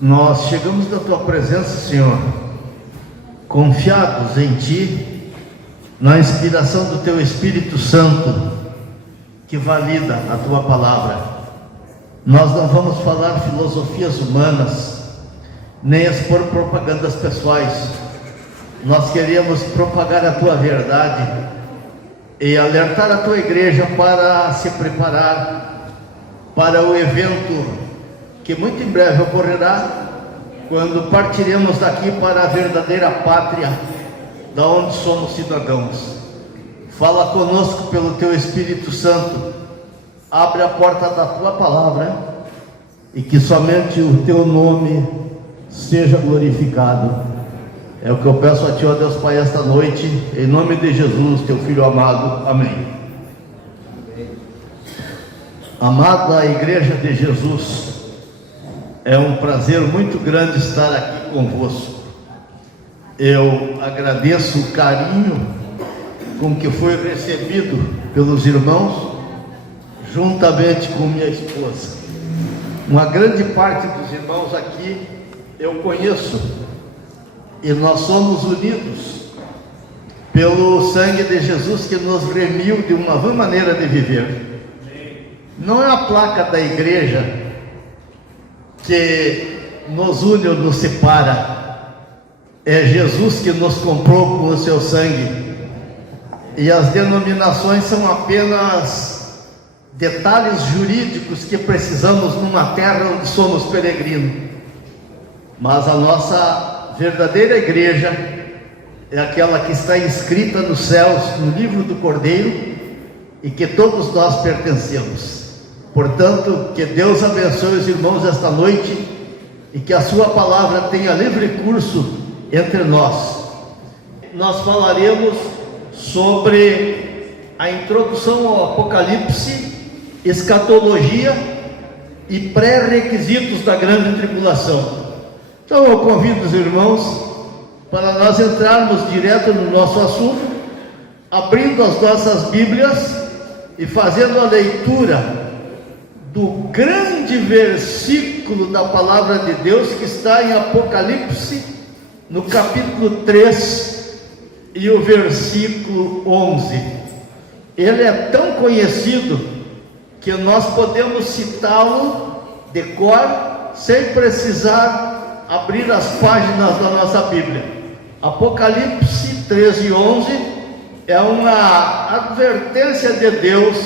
Nós chegamos na Tua presença, Senhor, confiados em Ti, na inspiração do Teu Espírito Santo, que valida a Tua palavra. Nós não vamos falar filosofias humanas, nem expor propagandas pessoais. Nós queremos propagar a Tua verdade e alertar a Tua igreja para se preparar para o evento que muito em breve ocorrerá, quando partiremos daqui para a verdadeira pátria, da onde somos cidadãos. Fala conosco pelo Teu Espírito Santo, abre a porta da Tua palavra, e que somente o Teu nome seja glorificado. É o que eu peço a Ti, ó Deus Pai, esta noite, em nome de Jesus, Teu Filho amado. Amém. Amada Igreja de Jesus, é um prazer muito grande estar aqui convosco. Eu agradeço o carinho com que foi recebido pelos irmãos, juntamente com minha esposa. Uma grande parte dos irmãos aqui eu conheço, e nós somos unidos pelo sangue de Jesus, que nos remiu de uma nova maneira de viver. Não é a placa da igreja que nos une ou nos separa, é Jesus que nos comprou com o seu sangue, e as denominações são apenas detalhes jurídicos que precisamos numa terra onde somos peregrinos. Mas a nossa verdadeira igreja é aquela que está inscrita nos céus, no livro do Cordeiro, e que todos nós pertencemos. Portanto, que Deus abençoe os irmãos esta noite, e que a sua palavra tenha livre curso entre nós. Nós falaremos sobre a introdução ao Apocalipse, escatologia e pré-requisitos da grande tribulação. Então eu convido os irmãos para nós entrarmos direto no nosso assunto, abrindo as nossas Bíblias e fazendo a leitura do grande versículo da palavra de Deus, que está em Apocalipse, no capítulo 3 e o versículo 11. Ele é tão conhecido que nós podemos citá-lo de cor, sem precisar abrir as páginas da nossa Bíblia. Apocalipse 3 e 11 é uma advertência de Deus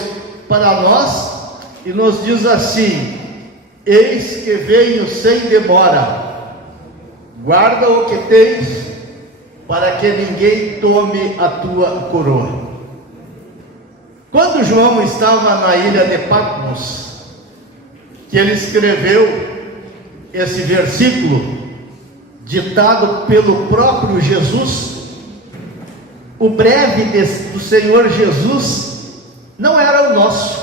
para nós, e nos diz assim: eis que venho sem demora, guarda o que tens, para que ninguém tome a tua coroa. Quando João estava na ilha de Patmos, que ele escreveu esse versículo, ditado pelo próprio Jesus, o breve do Senhor Jesus não era o nosso.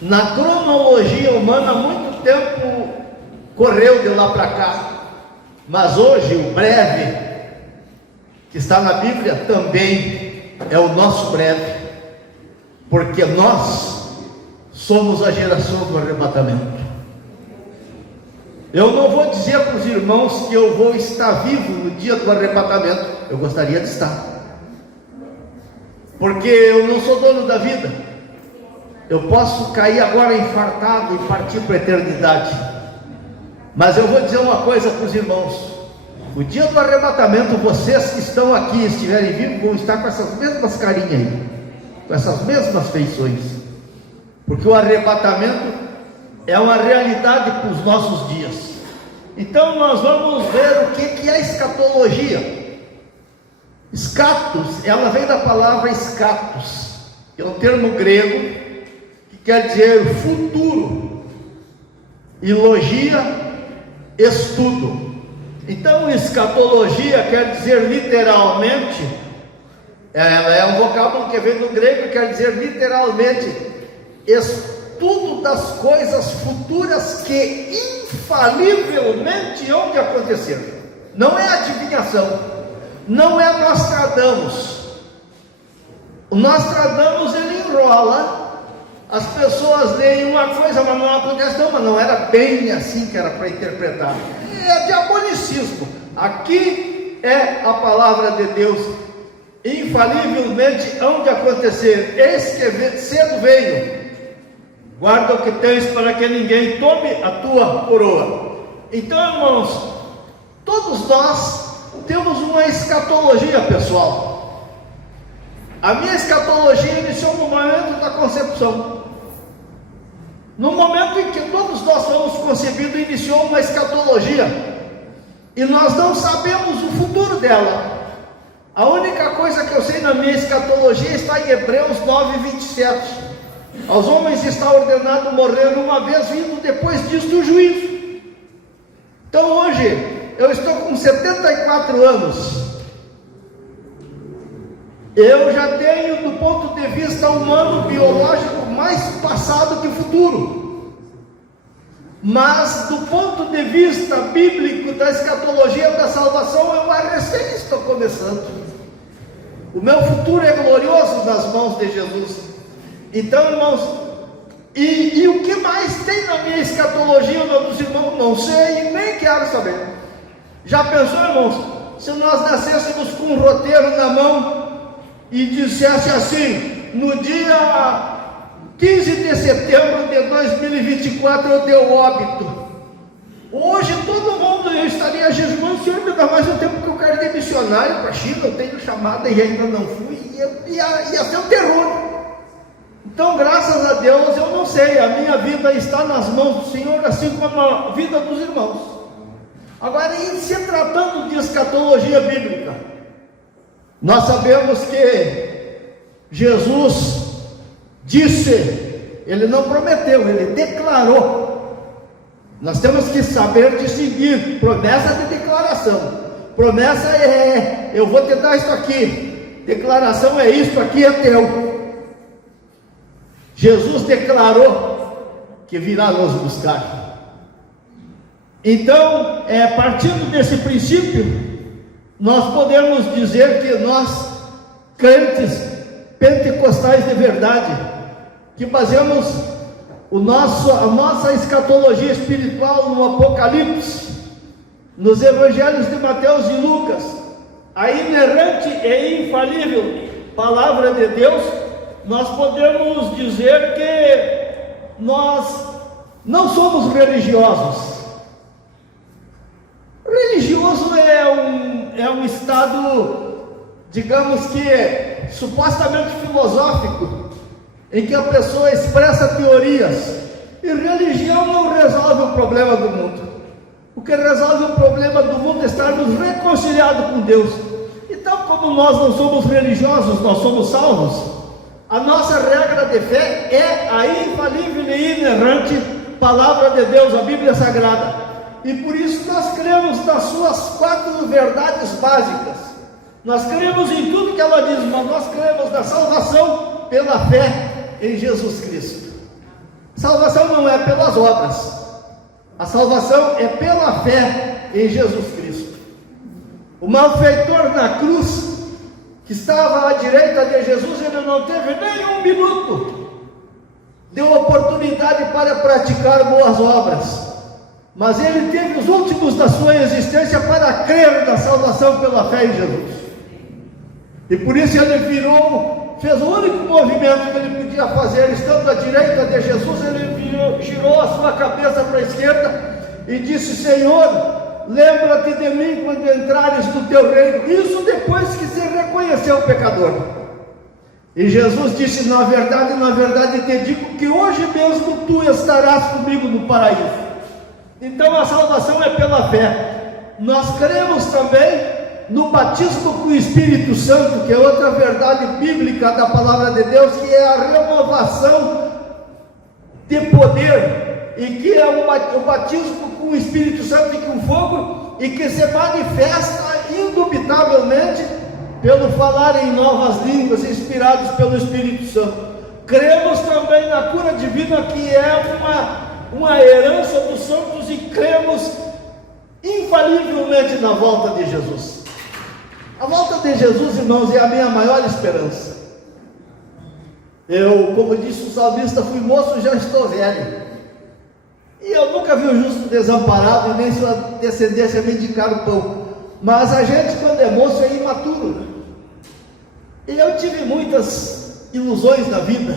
Na cronologia humana, muito tempo correu de lá para cá, mas hoje o breve que está na Bíblia também é o nosso breve, porque nós somos a geração do arrebatamento. Eu não vou dizer para os irmãos que eu vou estar vivo no dia do arrebatamento, eu gostaria de estar, porque eu não sou dono da vida. Eu posso cair agora infartado e partir para a eternidade. Mas eu vou dizer uma coisa para os irmãos: o dia do arrebatamento, vocês que estão aqui e estiverem vivos, vão estar com essas mesmas carinhas aí, com essas mesmas feições, porque o arrebatamento é uma realidade para os nossos dias. Então nós vamos ver o que é escatologia. Escatos, ela vem da palavra escatos, que é um termo grego que quer dizer futuro, e logia, estudo. Então escatologia quer dizer literalmente, ela é um vocábulo que vem do grego, quer dizer literalmente estudo das coisas futuras que infalivelmente hão de acontecer. Não é adivinhação, não é Nostradamus. O Nostradamus ele enrola As pessoas leem uma coisa, mas não acontece, não, mas não era bem assim que era para interpretar. É diabolicismo. Aqui é a palavra de Deus, infalivelmente hão de acontecer. Eis que cedo veio, guarda o que tens para que ninguém tome a tua coroa. Então, irmãos, todos nós temos uma escatologia pessoal. A minha escatologia iniciou no momento da concepção. No momento em que todos nós fomos concebidos, iniciou uma escatologia, e nós não sabemos o futuro dela. A única coisa que eu sei na minha escatologia está em Hebreus 9:27. Aos homens está ordenado morrer uma vez, vindo depois disso o juízo. Então hoje, eu estou com 74 anos. Eu já tenho, do ponto de vista humano, biológico, mais passado que futuro. Mas, do ponto de vista bíblico, da escatologia da salvação, eu recém estou começando. O meu futuro é glorioso nas mãos de Jesus. Então, irmãos, e o que mais tem na minha escatologia, meus irmãos, não sei e nem quero saber. Já pensou, irmãos, se nós nascêssemos com um roteiro na mão e dissesse assim: no dia 15 de setembro de 2024 eu dei óbito. Hoje todo mundo estaria jejuando: Senhor, me dá mais um tempo que eu quero ir missionário para a China, eu tenho chamada e ainda não fui, ia ser um terror. Então, graças a Deus, eu não sei, a minha vida está nas mãos do Senhor, assim como a vida dos irmãos. Agora, em se tratando de escatologia bíblica, nós sabemos que Jesus disse, ele não prometeu, ele declarou. Nós temos que saber distinguir promessa de declaração. Promessa é: eu vou te dar isso aqui. Declaração é: isso aqui é teu. Jesus declarou que virá nos buscar. Então, partindo desse princípio, nós podemos dizer que nós, crentes pentecostais de verdade, que baseamos a nossa escatologia espiritual no Apocalipse, nos evangelhos de Mateus e Lucas, a inerrante e infalível palavra de Deus, nós podemos dizer que nós não somos religiosos. Religioso é um estado, digamos que, supostamente filosófico, em que a pessoa expressa teorias, e religião não resolve o problema do mundo. O que resolve o problema do mundo é estarmos reconciliados com Deus. Então, como nós não somos religiosos, nós somos salvos, a nossa regra de fé é a infalível e inerrante palavra de Deus, a Bíblia Sagrada. E por isso nós cremos nas suas 4 verdades básicas. Nós cremos em tudo que ela diz, mas nós cremos na salvação pela fé em Jesus Cristo. Salvação não é pelas obras, a salvação é pela fé em Jesus Cristo. O malfeitor na cruz, que estava à direita de Jesus, ele não teve nem um minuto de oportunidade para praticar boas obras, mas ele teve os últimos da sua existência para crer na salvação pela fé em Jesus. E por isso ele fez o único movimento que ele podia fazer, estando à direita de Jesus. Ele girou a sua cabeça para a esquerda e disse: Senhor, lembra-te de mim quando entrares no teu reino. Isso depois que se reconheceu o pecador. E Jesus disse: na verdade te digo que hoje mesmo tu estarás comigo no paraíso. Então a salvação é pela fé. Nós cremos também no batismo com o Espírito Santo, que é outra verdade bíblica da palavra de Deus, que é a renovação de poder, e que é o batismo com o Espírito Santo e com fogo, e que se manifesta indubitavelmente pelo falar em novas línguas, inspirados pelo Espírito Santo. Cremos também na cura divina, que é uma herança dos santos, e cremos infalivelmente na volta de Jesus. A volta de Jesus, irmãos, é a minha maior esperança. Eu, como disse o salmista, fui moço, já estou velho. E eu nunca vi o justo desamparado e nem sua descendência mendigar o pão. Mas a gente, quando é moço, é imaturo, né? E eu tive muitas ilusões na vida.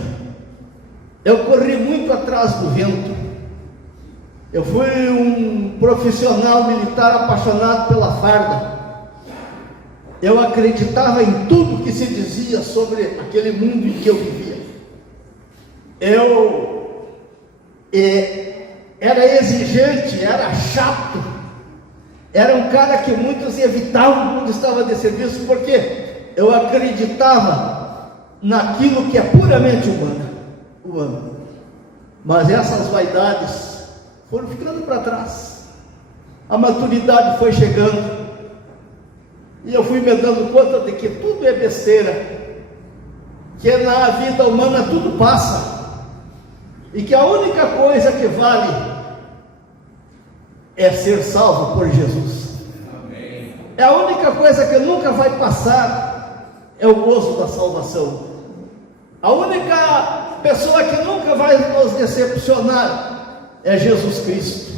Eu corri muito atrás do vento. Eu fui um profissional militar apaixonado pela farda. Eu acreditava em tudo que se dizia sobre aquele mundo em que eu vivia. Eu era exigente, era chato, era um cara que muitos evitavam quando estava de serviço, porque eu acreditava naquilo que é puramente humano. Mas essas vaidades foram ficando para trás. A maturidade foi chegando e eu fui me dando conta de que tudo é besteira, que na vida humana tudo passa, e que a única coisa que vale é ser salvo por Jesus. Amém. É a única coisa que nunca vai passar, é o gozo da salvação. A única pessoa que nunca vai nos decepcionar é Jesus Cristo.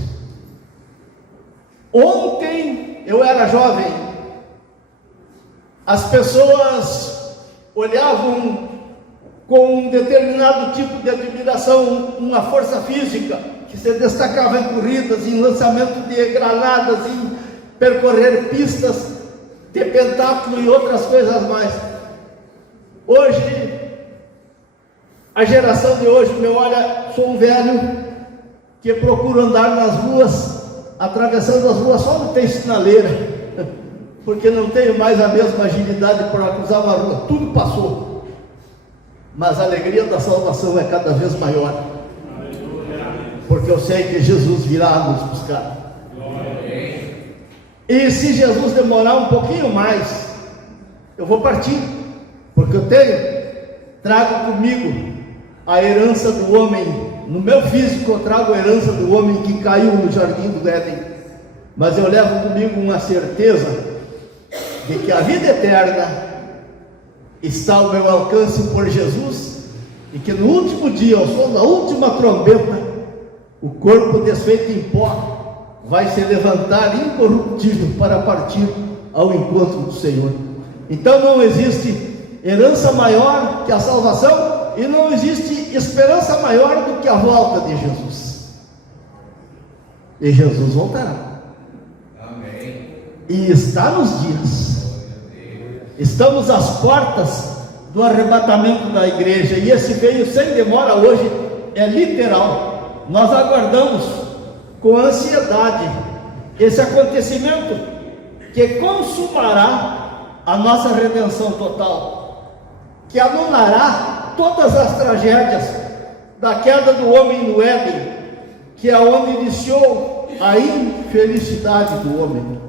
Ontem eu era jovem, as pessoas olhavam com um determinado tipo de admiração uma força física que se destacava em corridas, em lançamento de granadas, em percorrer pistas de pentáculo e outras coisas mais. Hoje, a geração de hoje me olha, sou um velho que procura andar nas ruas, atravessando as ruas só não tem sinaleira, porque não tenho mais a mesma agilidade para cruzar uma rua, tudo passou. Mas a alegria da salvação é cada vez maior, porque eu sei que Jesus virá nos buscar. E se Jesus demorar um pouquinho mais, eu vou partir, porque eu trago comigo a herança do homem. No meu físico eu trago a herança do homem que caiu no jardim do Éden, mas eu levo comigo uma certeza de que a vida eterna está ao meu alcance por Jesus, e que no último dia, ao som da última trombeta, o corpo desfeito em pó vai se levantar incorruptível para partir ao encontro do Senhor. Então não existe herança maior que a salvação, e não existe esperança maior do que a volta de Jesus. E Jesus voltará. Amém. E está nos dias. Estamos às portas do arrebatamento da igreja, e esse veio sem demora hoje, é literal. Nós aguardamos com ansiedade esse acontecimento que consumará a nossa redenção total, que anunará todas as tragédias da queda do homem no Éden, que é onde iniciou a infelicidade do homem.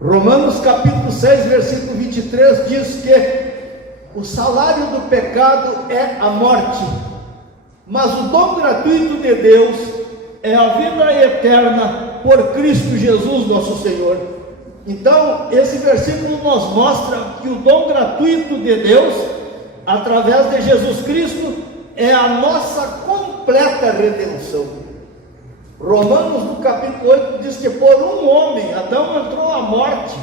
Romanos capítulo 6, versículo 23 diz que o salário do pecado é a morte, mas o dom gratuito de Deus é a vida eterna por Cristo Jesus nosso Senhor. Então esse versículo nos mostra que o dom gratuito de Deus, através de Jesus Cristo, é a nossa completa redenção. Romanos no capítulo 8 diz que por um homem, Adão, entrou a morte,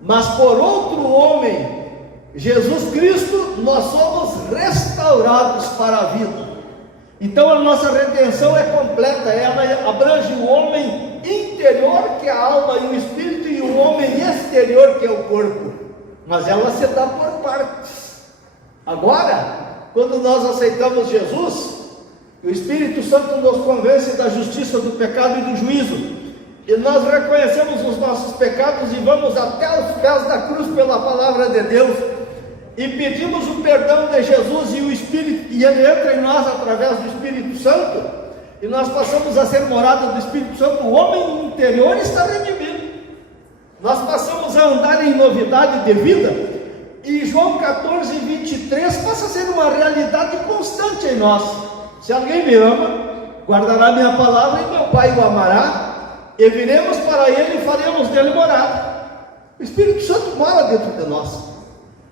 mas por outro homem, Jesus Cristo, nós somos restaurados para a vida. Então a nossa redenção é completa, ela abrange o homem interior, que é a alma e o espírito, e o homem exterior, que é o corpo, mas ela se dá por partes. Agora, quando nós aceitamos Jesus, o Espírito Santo nos convence da justiça, do pecado e do juízo, e nós reconhecemos os nossos pecados e vamos até os pés da cruz pela palavra de Deus, e pedimos o perdão de Jesus, e o Espírito, e Ele entra em nós através do Espírito Santo, e nós passamos a ser morada do Espírito Santo. O homem interior está redimido, nós passamos a andar em novidade de vida, e João 14, 23 passa a ser uma realidade constante em nós. Se alguém me ama, guardará minha palavra, e meu Pai o amará, e viremos para ele e faremos dele morada. O Espírito Santo mora dentro de nós.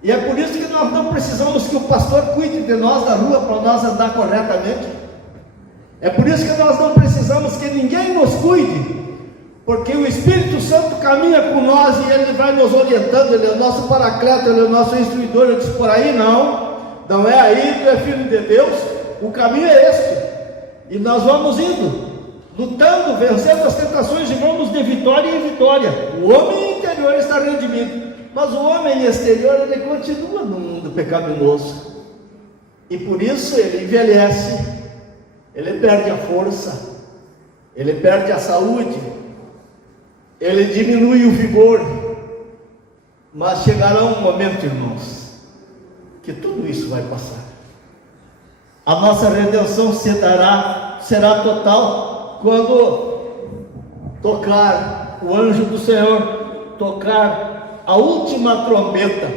E é por isso que nós não precisamos que o pastor cuide de nós da rua para nós andar corretamente. É por isso que nós não precisamos que ninguém nos cuide, porque o Espírito Santo caminha com nós e ele vai nos orientando. Ele é o nosso paracleto, ele é o nosso instruidor. Eu disse: por aí não é aí, tu é filho de Deus, o caminho é este, e nós vamos indo, lutando, vencendo as tentações, e vamos de vitória em vitória. O homem interior está redimido, mas o homem exterior, ele continua no mundo pecaminoso, e por isso ele envelhece, ele perde a força, ele perde a saúde, ele diminui o vigor. Mas chegará um momento, irmãos, que tudo isso vai passar. A nossa redenção será total quando tocar o anjo do Senhor, tocar a última trombeta.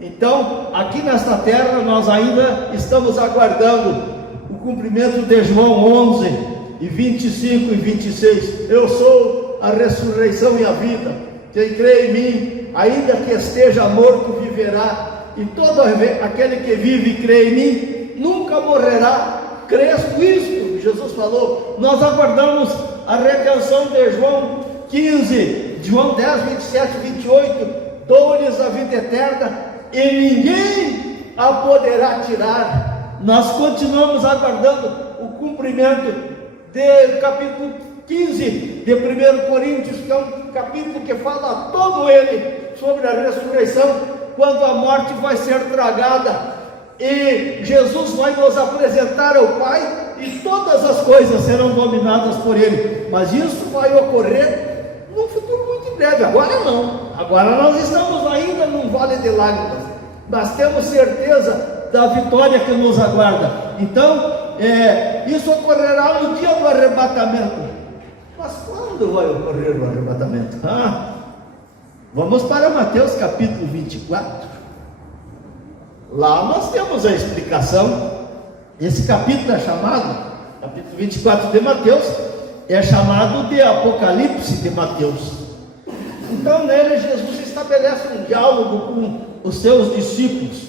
Então, aqui nesta terra, nós ainda estamos aguardando o cumprimento de João 11, e 25 e 26. Eu sou a ressurreição e a vida. Quem crê em mim, ainda que esteja morto, viverá. E todo aquele que vive e crê em mim, nunca morrerá. Cresco isto, Jesus falou. Nós aguardamos a redenção de João 15, João 10, 27 e 28. Dou-lhes a vida eterna, e ninguém a poderá tirar. Nós continuamos aguardando o cumprimento do capítulo 15 de 1 Coríntios, que é um capítulo que fala todo ele sobre a ressurreição, quando a morte vai ser tragada e Jesus vai nos apresentar ao Pai, e todas as coisas serão dominadas por Ele. Mas isso vai ocorrer num futuro muito breve. Agora não. Agora nós estamos ainda num vale de lágrimas, mas temos certeza da vitória que nos aguarda. Então, isso ocorrerá no dia do arrebatamento. Mas quando vai ocorrer o arrebatamento? Vamos para Mateus capítulo 24. Lá nós temos a explicação. Esse capítulo é chamado, capítulo 24 de Mateus, é chamado de Apocalipse de Mateus. Então nele Jesus estabelece um diálogo com os seus discípulos.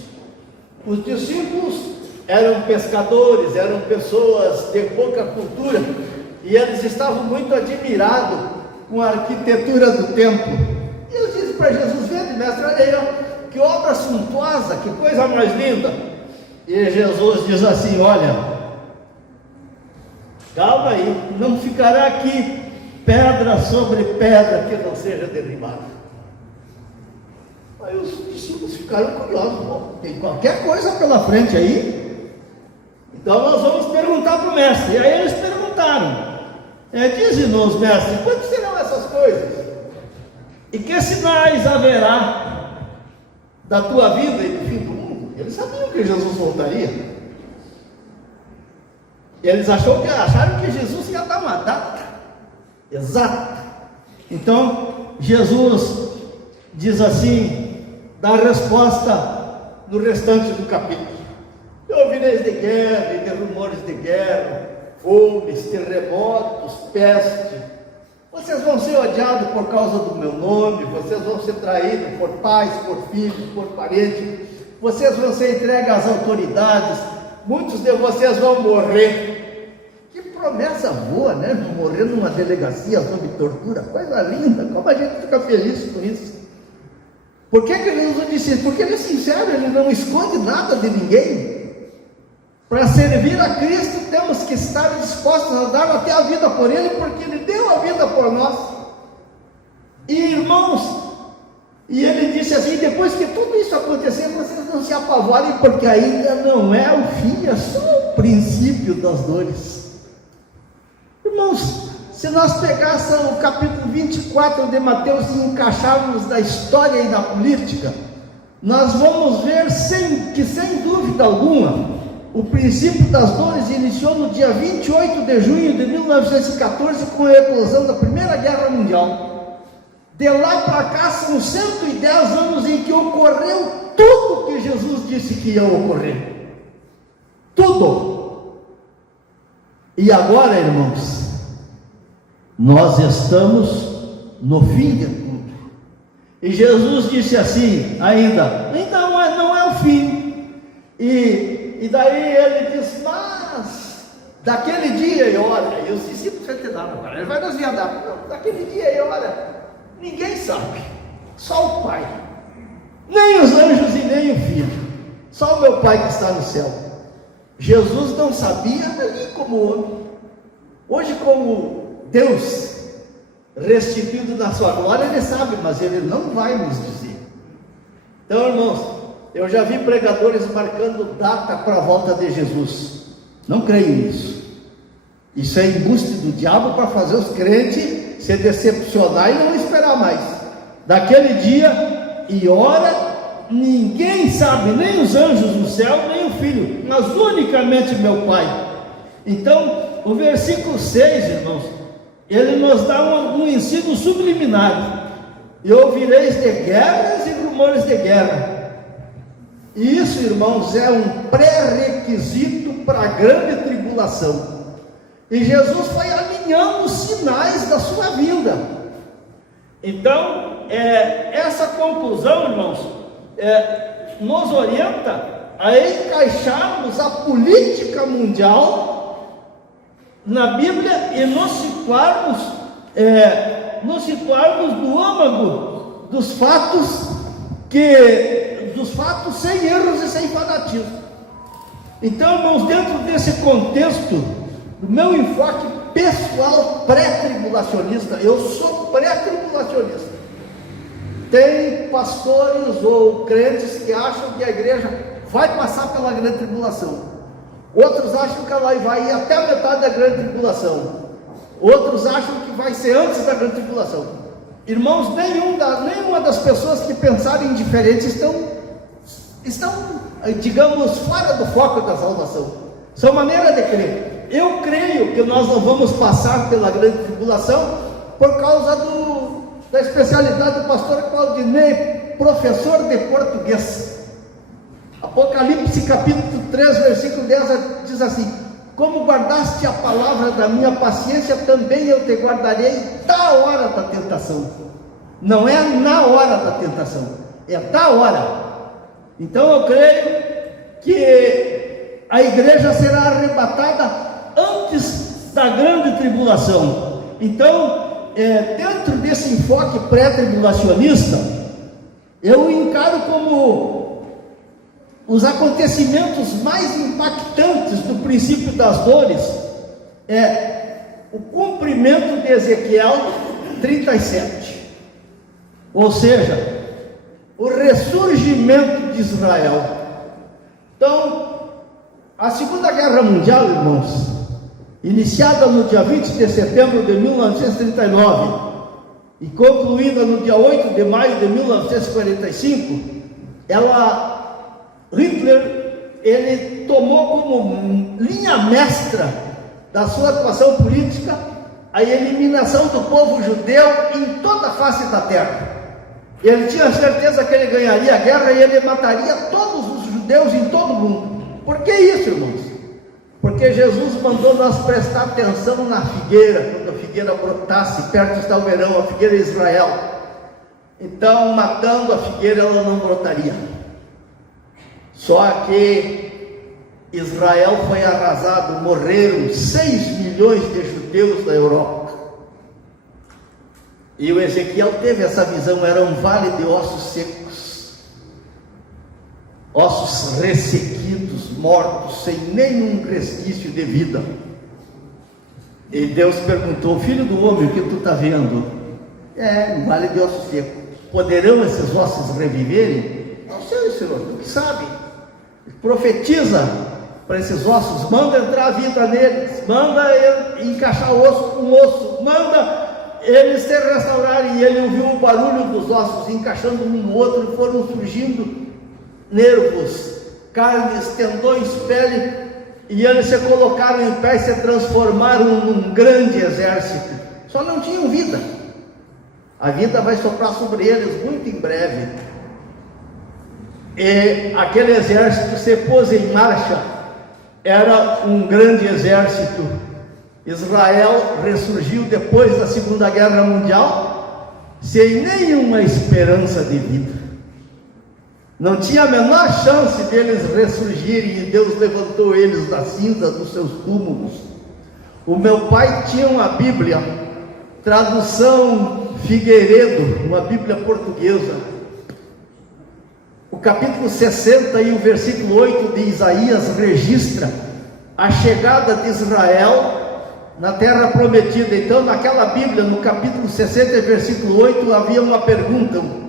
Os discípulos eram pescadores, eram pessoas de pouca cultura, e eles estavam muito admirados com a arquitetura do templo. E eles dizem para Jesus: vende, mestre, olha aí, que obra suntuosa, que coisa mais linda. E Jesus diz assim: olha, calma aí, não ficará aqui pedra sobre pedra que não seja derribada. Aí os discípulos ficaram curiosos: bom, tem qualquer coisa pela frente aí, então nós vamos perguntar para o mestre. E aí eles perguntaram: dize-nos, mestre, quando serão essas coisas? E que sinais haverá da tua vida e do fim do mundo? Eles sabiam que Jesus voltaria. Eles acharam que Jesus ia dar uma data exata. Então Jesus diz assim, dá a resposta no restante do capítulo: ouvireis de guerra e de rumores de guerra, fomes, terremotos, peste. Vocês vão ser odiados por causa do meu nome, vocês vão ser traídos por pais, por filhos, por parentes, vocês vão ser entregues às autoridades, muitos de vocês vão morrer. Que promessa boa, né? Morrer numa delegacia sob tortura, coisa linda. Como a gente fica feliz com isso. Por que Jesus disse isso? Porque ele é sincero, ele não esconde nada de ninguém. Para servir a Cristo, temos que estar dispostos a dar até a vida por Ele, porque Ele deu a vida por nós. E irmãos, e Ele disse assim: depois que tudo isso acontecer, vocês não se apavorem, porque ainda não é o fim, é só o princípio das dores. Irmãos, se nós pegássemos o capítulo 24 de Mateus e encaixarmos na história e na política, nós vamos ver que sem dúvida alguma, o princípio das dores iniciou no dia 28 de junho de 1914, com a eclosão da Primeira Guerra Mundial. De lá para cá são 110 anos em que ocorreu tudo que Jesus disse que ia ocorrer. Tudo. E agora, irmãos, nós estamos no fim de tudo. E Jesus disse assim ainda: então E daí ele diz, mas daquele dia e hora, e os discípulos entenderam, agora ele vai nos viadar, daquele dia e hora, ninguém sabe, só o Pai, nem os anjos e nem o Filho, só o meu Pai que está no céu. Jesus não sabia ali como homem. Hoje, como Deus restituído na sua glória, ele sabe, mas ele não vai nos dizer. Então, irmãos, eu já vi pregadores marcando data para a volta de Jesus. Não creio nisso. Isso é embuste do diabo para fazer os crentes se decepcionar e não esperar mais. Daquele dia e hora, ninguém sabe, nem os anjos no céu, nem o Filho, mas unicamente meu Pai. Então, o versículo 6, irmãos, ele nos dá um ensino subliminar. E ouvireis de guerras e rumores de guerra. E isso, irmãos, é um pré-requisito para a grande tribulação. E Jesus foi alinhando os sinais da sua vinda. Então, essa conclusão, irmãos, nos orienta a encaixarmos a política mundial na Bíblia e nos situarmos no âmago dos fatos sem erros e sem fanatismo. Então, irmãos, dentro desse contexto do meu enfoque pessoal pré-tribulacionista, eu sou pré-tribulacionista. Tem pastores ou crentes que acham que a igreja vai passar pela grande tribulação. Outros acham que ela vai ir até a metade da grande tribulação. Outros acham que vai ser antes da grande tribulação. Irmãos, nenhuma das pessoas que pensarem diferente estão, digamos, fora do foco da salvação. São maneira de crer. Eu creio que nós não vamos passar pela grande tribulação por causa da especialidade do pastor Claudinei, professor de português. Apocalipse capítulo 3, versículo 10 diz assim: como guardaste a palavra da minha paciência, também eu te guardarei da hora da tentação. Não é na hora da tentação, é da hora. Então eu creio que a igreja será arrebatada antes da grande tribulação. Então, dentro desse enfoque pré-tribulacionista, eu encaro como os acontecimentos mais impactantes do princípio das dores o cumprimento de Ezequiel 37, ou seja, o ressurgimento de Israel. Então, a Segunda Guerra Mundial, irmãos, iniciada no dia 20 de setembro de 1939 e concluída no dia 8 de maio de 1945, Hitler, ele tomou como linha mestra da sua atuação política a eliminação do povo judeu em toda a face da terra. Ele tinha certeza que ele ganharia a guerra e ele mataria todos os judeus em todo o mundo. Por que isso, irmãos? Porque Jesus mandou nós prestar atenção na figueira, quando a figueira brotasse, perto está o verão, a figueira de Israel. Então, matando a figueira, ela não brotaria. Só que Israel foi arrasado, morreram 6 milhões de judeus da Europa. E o Ezequiel teve essa visão, era um vale de ossos secos, ossos ressequidos, mortos, sem nenhum resquício de vida. E Deus perguntou: filho do homem, o que tu está vendo? Um vale de ossos secos. Poderão esses ossos reviverem? Não sei, Senhor, tu que sabe. Profetiza para esses ossos, manda entrar a vida neles, manda encaixar osso com osso, manda eles se restaurarem. E ele ouviu o barulho dos ossos encaixando um no outro, e foram surgindo nervos, carnes, tendões, pele, e eles se colocaram em pé e se transformaram num grande exército. Só não tinham vida. A vida vai soprar sobre eles muito em breve. E aquele exército se pôs em marcha. Era um grande exército. Israel ressurgiu depois da Segunda Guerra Mundial sem nenhuma esperança de vida. Não tinha a menor chance deles ressurgirem, e Deus levantou eles da cinza dos seus túmulos. O meu pai tinha uma Bíblia, tradução Figueiredo, uma Bíblia portuguesa. O capítulo 60 e o versículo 8 de Isaías registra a chegada de Israel na terra prometida. Então, naquela Bíblia, no capítulo 60 e versículo 8, havia uma pergunta.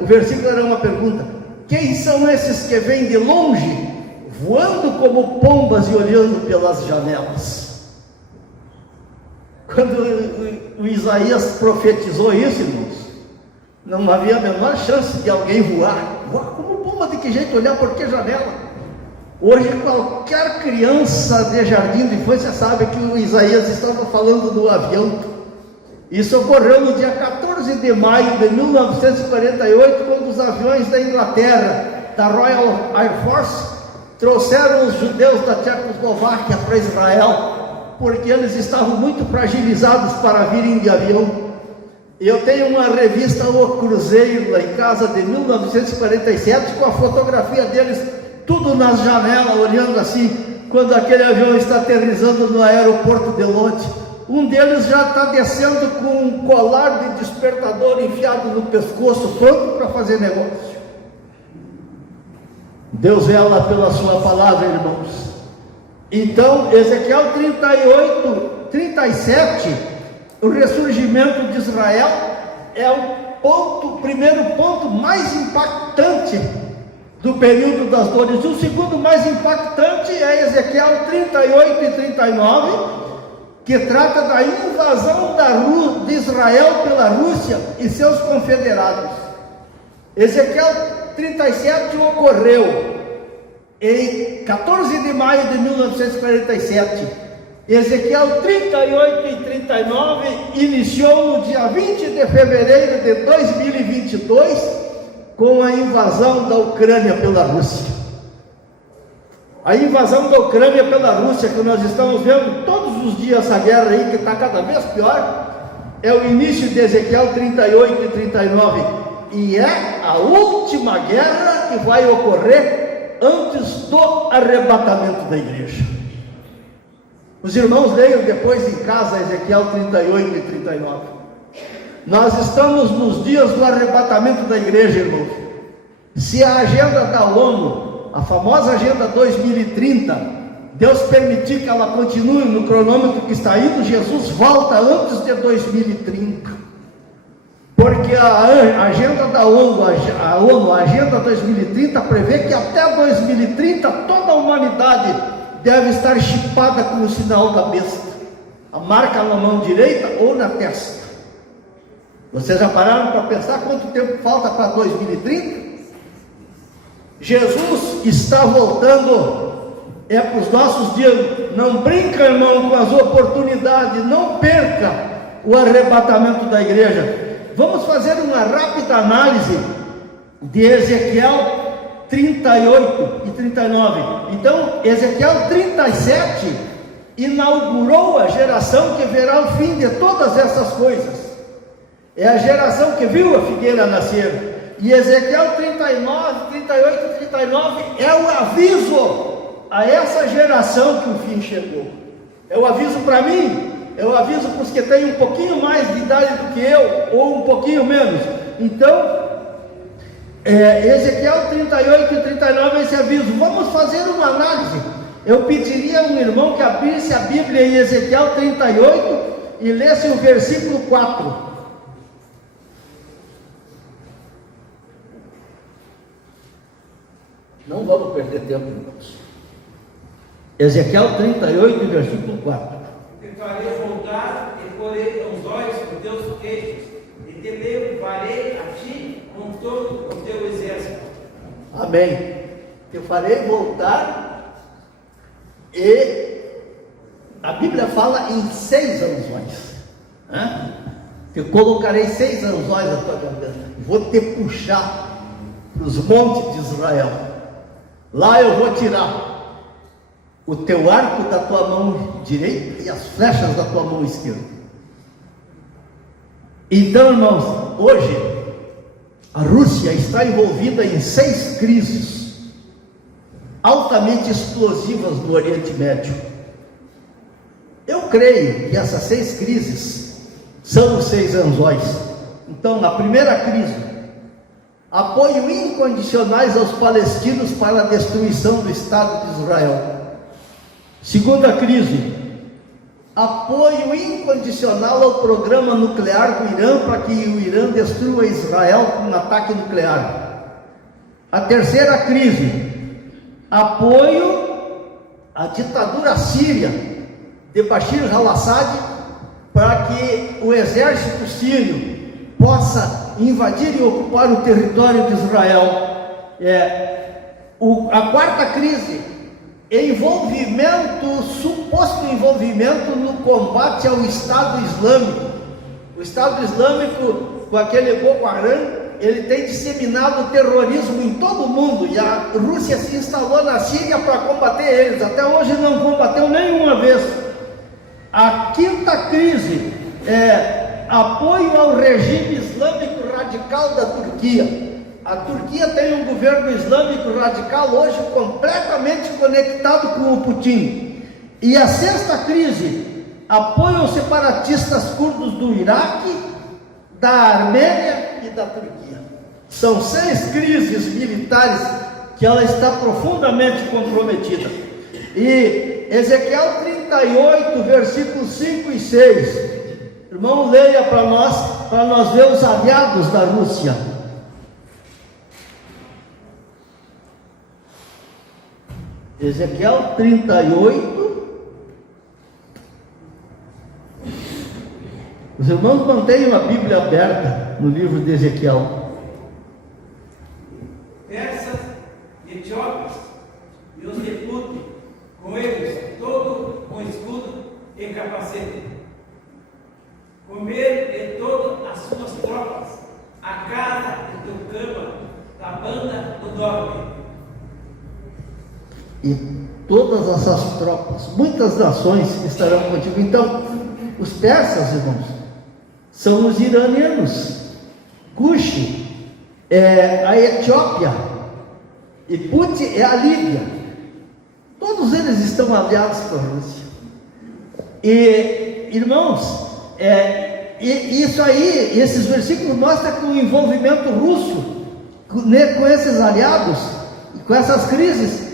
O versículo era uma pergunta: quem são esses que vêm de longe, voando como pombas e olhando pelas janelas? Quando o Isaías profetizou isso, irmãos, não havia a menor chance de alguém voar. Voar como pomba, de que jeito? Olhar por que janela? Hoje qualquer criança de jardim de infância sabe que o Isaías estava falando do avião. Isso ocorreu no dia 14 de maio de 1948, quando os aviões da Inglaterra, da Royal Air Force, trouxeram os judeus da Tchecoslováquia para Israel, porque eles estavam muito fragilizados para virem de avião. Eu tenho uma revista O Cruzeiro lá em casa de 1947, com a fotografia deles, tudo nas janelas, olhando assim, quando aquele avião está aterrissando no aeroporto de Lodz. Um deles já está descendo com um colar de despertador enfiado no pescoço, pronto para fazer negócio. Deus vela pela sua palavra, irmãos. Então, Ezequiel 38, 37, o ressurgimento de Israel é o primeiro ponto mais impactante do período das dores. O segundo mais impactante é Ezequiel 38 e 39, que trata da invasão de Israel pela Rússia e seus confederados. Ezequiel 37 ocorreu em 14 de maio de 1947. Ezequiel 38 e 39 iniciou no dia 20 de fevereiro de 2022, com a invasão da Ucrânia pela Rússia. A invasão da Ucrânia pela Rússia, que nós estamos vendo todos os dias, essa guerra aí que está cada vez pior, é o início de Ezequiel 38 e 39, e é a última guerra que vai ocorrer antes do arrebatamento da igreja. Os irmãos leiam depois em casa Ezequiel 38 e 39. Nós estamos nos dias do arrebatamento da igreja, irmãos. Se a agenda da ONU, a famosa Agenda 2030, Deus permitir que ela continue no cronômetro que está indo, Jesus volta antes de 2030. Porque a agenda da ONU, a Agenda 2030, prevê que até 2030 toda a humanidade deve estar chipada com o sinal da besta, a marca na mão direita ou na testa. Vocês já pararam para pensar quanto tempo falta para 2030? Jesus está voltando, é para os nossos dias. Não brinca, irmão, com as oportunidades, não perca o arrebatamento da igreja. Vamos fazer uma rápida análise de Ezequiel 38 e 39. Então, Ezequiel 37 inaugurou a geração que verá o fim de todas essas coisas. É a geração que viu a figueira nascer. E Ezequiel 39, 38 e 39 é o aviso a essa geração que o fim chegou. É o aviso para mim, é o aviso para os que têm um pouquinho mais de idade do que eu, ou um pouquinho menos. Então, Ezequiel 38 e 39 é esse aviso. Vamos fazer uma análise. Eu pediria a um irmão que abrisse a Bíblia em Ezequiel 38 e lesse o versículo 4. Não vamos perder tempo, irmãos. Ezequiel 38, versículo 4. Te farei voltar e porei os olhos por teus queixos, e te levarei a ti com todo o teu exército. Amém. Te farei voltar, e a Bíblia fala em 6 anzóis. Te colocarei 6 anzóis na tua cabeça. Vou te puxar para os montes de Israel. Lá eu vou tirar o teu arco da tua mão direita e as flechas da tua mão esquerda. Então, irmãos, hoje A Rússia está envolvida em 6 crises altamente explosivas no Oriente Médio. Eu creio que essas 6 crises são os 6 anzóis. Então, na primeira crise, apoio incondicionais aos palestinos para a destruição do Estado de Israel. Segunda crise, apoio incondicional ao programa nuclear do Irã para que o Irã destrua Israel com um ataque nuclear. A terceira crise, apoio à ditadura síria de Bashar al-Assad para que o exército sírio possa invadir e ocupar o território de Israel. A quarta crise, suposto envolvimento no combate ao Estado Islâmico. O Estado Islâmico, com aquele Boko Haram, ele tem disseminado terrorismo em todo o mundo, e a Rússia se instalou na Síria para combater eles. Até hoje não combateu nenhuma vez. A quinta crise é apoio ao regime islâmico radical da Turquia. A Turquia tem um governo islâmico radical hoje completamente conectado com o Putin. E a sexta crise, apoio aos separatistas curdos do Iraque, da Armênia e da Turquia. São 6 crises militares que ela está profundamente comprometida. E Ezequiel 38, versículos 5 e 6. Irmão, leia para nós ver os aliados da Rússia. Ezequiel 38. Os irmãos mantenham a Bíblia aberta no livro de Ezequiel. Persas e etíopes e os de Put, com eles, todo com escudo e capacete. Com ele e todas as suas tropas, a casa de teu cama, da banda do dorme. E todas essas tropas, muitas nações estarão contigo. Então, os persas, irmãos, são os iranianos. Cush é a Etiópia e Put é a Líbia. Todos eles estão aliados com a Rússia. E, irmãos, isso aí, esses versículos mostram que o envolvimento russo com esses aliados e com essas crises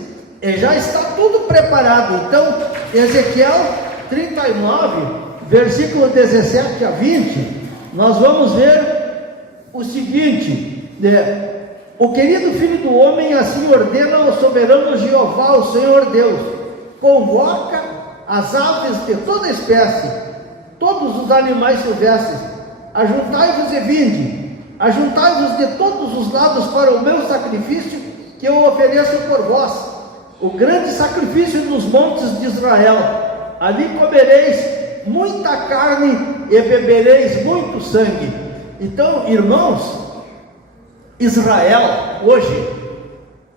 já está tudo preparado. Então, Ezequiel 39, versículo 17 a 20, nós vamos ver o seguinte: o querido Filho do Homem assim ordena ao soberano Jeová, o Senhor Deus: convoca as aves de toda espécie, todos os animais silvestres, ajuntai-vos e vinde, ajuntai-vos de todos os lados para o meu sacrifício que eu ofereço por vós, o grande sacrifício dos montes de Israel. Ali comereis muita carne e bebereis muito sangue. Então, irmãos, Israel hoje,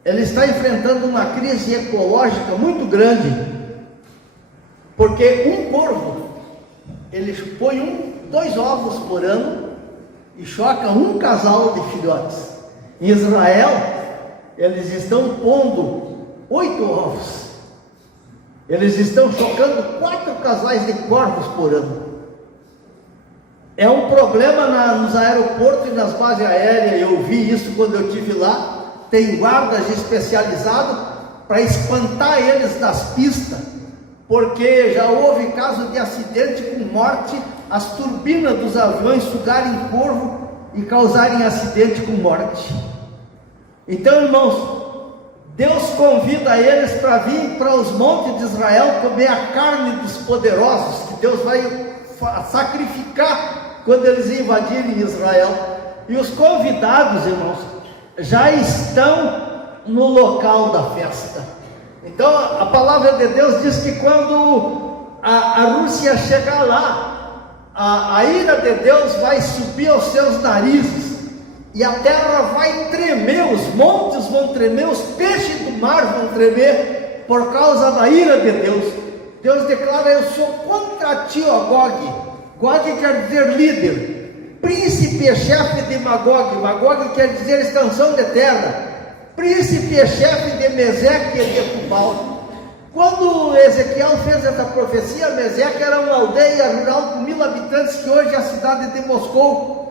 ele está enfrentando uma crise ecológica muito grande, porque um corvo, ele põe 2 ovos por ano e choca um casal de filhotes. Em Israel, eles estão pondo 8 ovos. Eles estão chocando 4 casais de corvos por ano. É um problema nos aeroportos e nas bases aéreas. Eu vi isso quando eu estive lá. Tem guardas especializados para espantar eles das pistas, porque já houve caso de acidente com morte, as turbinas dos aviões sugarem corvo e causarem acidente com morte. Então, irmãos, Deus convida eles para vir para os montes de Israel comer a carne dos poderosos, que Deus vai sacrificar quando eles invadirem Israel. E os convidados, irmãos, já estão no local da festa. Então a palavra de Deus diz que quando a Rússia chegar lá, a ira de Deus vai subir aos seus narizes, e a terra vai tremer, os montes vão tremer, os peixes do mar vão tremer, por causa da ira de Deus. Deus declara: eu sou contra ti, ó Gog. Gog quer dizer líder. príncipe chefe de Magog. Magog quer dizer extensão de terra. Príncipe chefe de Meseque e de Tubal. Quando Ezequiel fez essa profecia, Meseque era uma aldeia rural com 1000 habitantes, que hoje é a cidade de Moscou.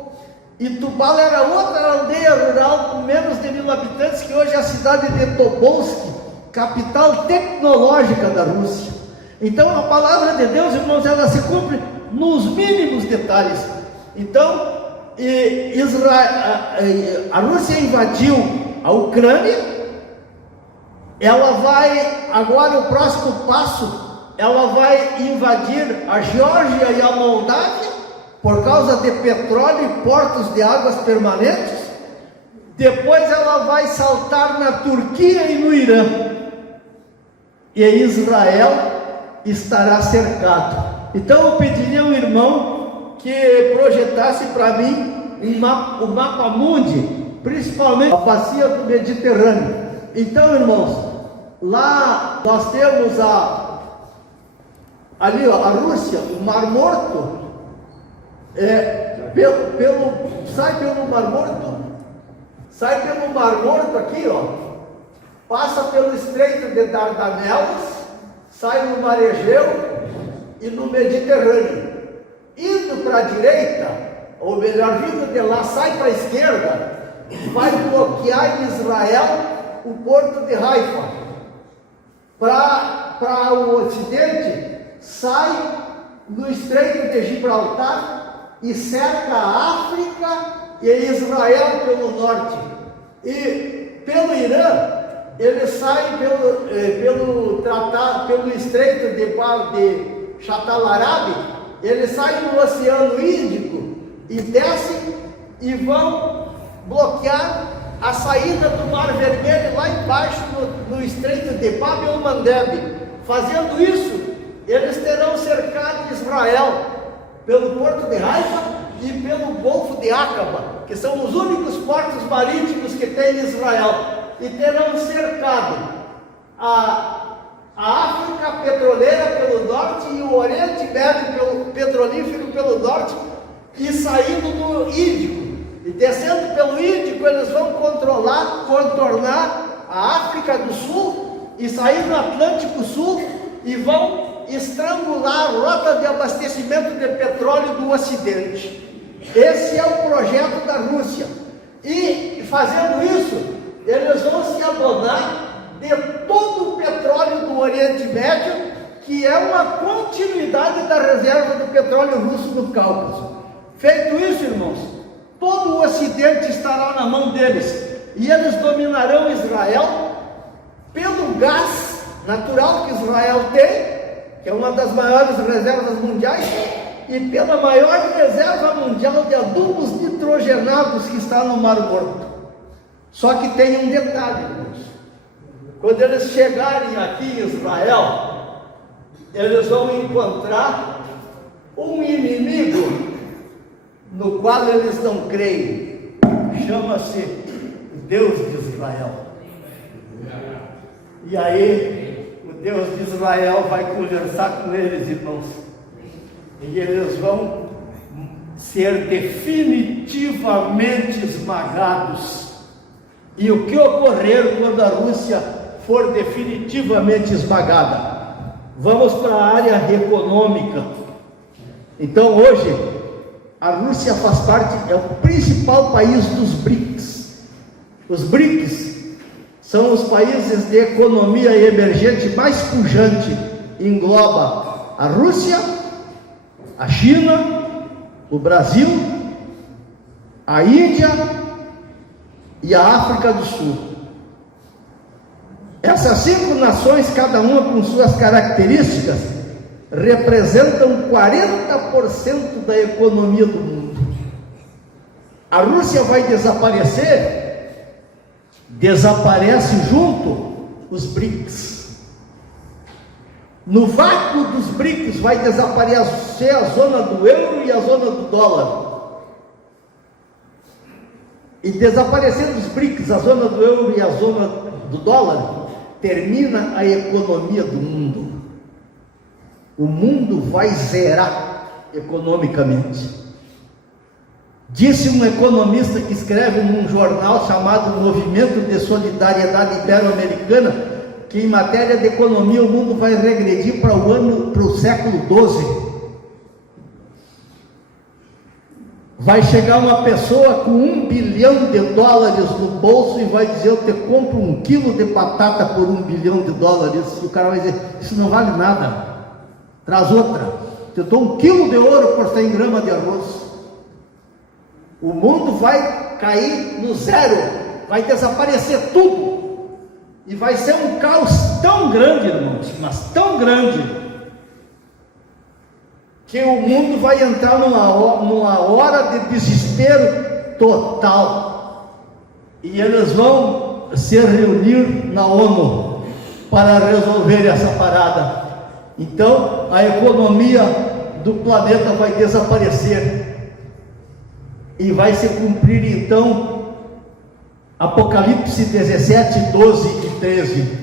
E Tubal era outra aldeia rural com menos de 1000 habitantes, que hoje é a cidade de Tobolsk, capital tecnológica da Rússia. Então a palavra de Deus, irmãos, ela se cumpre nos mínimos detalhes. Então a Rússia invadiu a Ucrânia. Ela vai, agora o próximo passo, ela vai invadir a Geórgia e a Moldávia, por causa de petróleo e portos de águas permanentes. Depois ela vai saltar na Turquia e no Irã. E Israel estará cercado. Então eu pediria ao irmão que projetasse para mim o mapa mundi, principalmente a bacia do Mediterrâneo. Então, irmãos, lá nós temos ali a Rússia, o Mar Morto, sai pelo Mar Morto aqui, ó, passa pelo Estreito de Dardanelos, sai no Mar Egeu e no Mediterrâneo. Indo para a direita, ou melhor, vindo de lá, sai para a esquerda, vai bloquear em Israel o porto de Haifa. Para o ocidente, sai no Estreito de Gibraltar e cerca a África e Israel pelo norte. E pelo Irã, ele sai pelo Estreito de Chatalarab, ele sai no Oceano Índico e desce e vão bloquear a saída do Mar Vermelho lá embaixo no Estreito de Bab el-Mandeb. Fazendo isso, eles terão cercado Israel pelo porto de Haifa e pelo Golfo de Aqaba, que são os únicos portos marítimos que tem Israel, e terão cercado a África petroleira pelo norte e o Oriente Médio petrolífero pelo norte, e saindo do Índico. E descendo pelo Índico, eles vão contornar a África do Sul e sair no Atlântico Sul e vão estrangular a rota de abastecimento de petróleo do Ocidente. Esse é o projeto da Rússia. E fazendo isso, eles vão se abonar de todo o petróleo do Oriente Médio, que é uma continuidade da reserva do petróleo russo no Cáucaso. Feito isso, irmãos, todo o Ocidente estará na mão deles, e eles dominarão Israel pelo gás natural que Israel tem, que é uma das maiores reservas mundiais, e pela maior reserva mundial de adubos nitrogenados que está no Mar Morto. Só que tem um detalhe, irmãos. Quando eles chegarem aqui em Israel, eles vão encontrar um inimigo no qual eles não creem. Chama-se Deus de Israel. E aí, o Deus de Israel vai conversar com eles, irmãos. E eles vão ser definitivamente esmagados. E o que ocorrer quando a Rússia for definitivamente esmagada? Vamos para a área econômica. Então hoje, a Rússia faz parte, é o principal país dos BRICS. Os BRICS são os países de economia emergente mais pujante. Engloba a Rússia, a China, o Brasil, a Índia e a África do Sul. Essas 5 nações, cada uma com suas características, representam 40% da economia do mundo. A Rússia vai desaparecer, desaparece junto os BRICS. No vácuo dos BRICS vai desaparecer a zona do euro e a zona do dólar. E desaparecendo os BRICS, a zona do euro e a zona do dólar, termina a economia do mundo. O mundo vai zerar economicamente. Disse um economista que escreve num jornal chamado Movimento de Solidariedade Ibero-Americana, que em matéria de economia o mundo vai regredir para o século XII. Vai chegar uma pessoa com $1 bilhão no bolso e vai dizer: eu te compro 1 quilo de batata por $1 bilhão. E o cara vai dizer: isso não vale nada, traz outra. Eu dou 1 quilo de ouro por 100 gramas de arroz. O mundo vai cair no zero, vai desaparecer tudo, e vai ser um caos tão grande, irmãos, mas tão grande, que o mundo vai entrar numa hora de desespero total, e eles vão se reunir na ONU para resolver essa parada. Então a economia do planeta vai desaparecer, e vai se cumprir então Apocalipse 17, 12 e 13.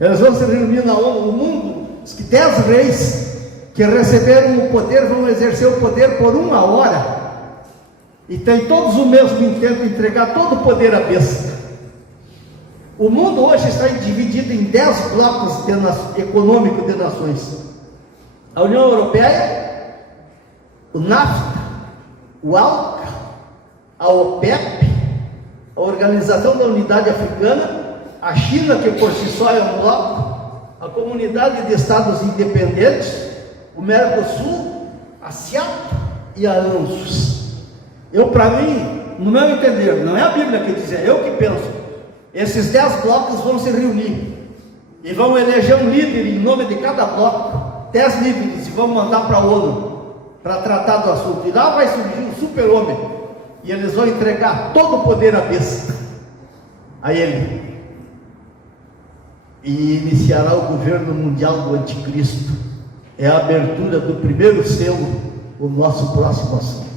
Eles vão se reunir na ONU. O mundo, os 10 reis que receberam o poder vão exercer o poder por 1 hora, e tem todos o mesmo intento: entregar todo o poder à besta. O mundo hoje está dividido em 10 blocos econômicos de nações: a União Europeia, o NAFTA, o ALCA, a OPEP, a Organização da Unidade Africana, a China, que por si só é um bloco, a Comunidade de Estados Independentes, o Mercosul, a SEAT e a ANZUS. Para mim, no meu entender, não é a Bíblia que diz, é eu que penso, esses 10 blocos vão se reunir e vão eleger um líder em nome de cada bloco, 10 líderes, e vão mandar para a ONU para tratar do assunto. E lá vai surgir um super-homem, e eles vão entregar todo o poder à besta, a ele, e iniciará o governo mundial do anticristo. É a abertura do primeiro selo, o nosso próximo assunto.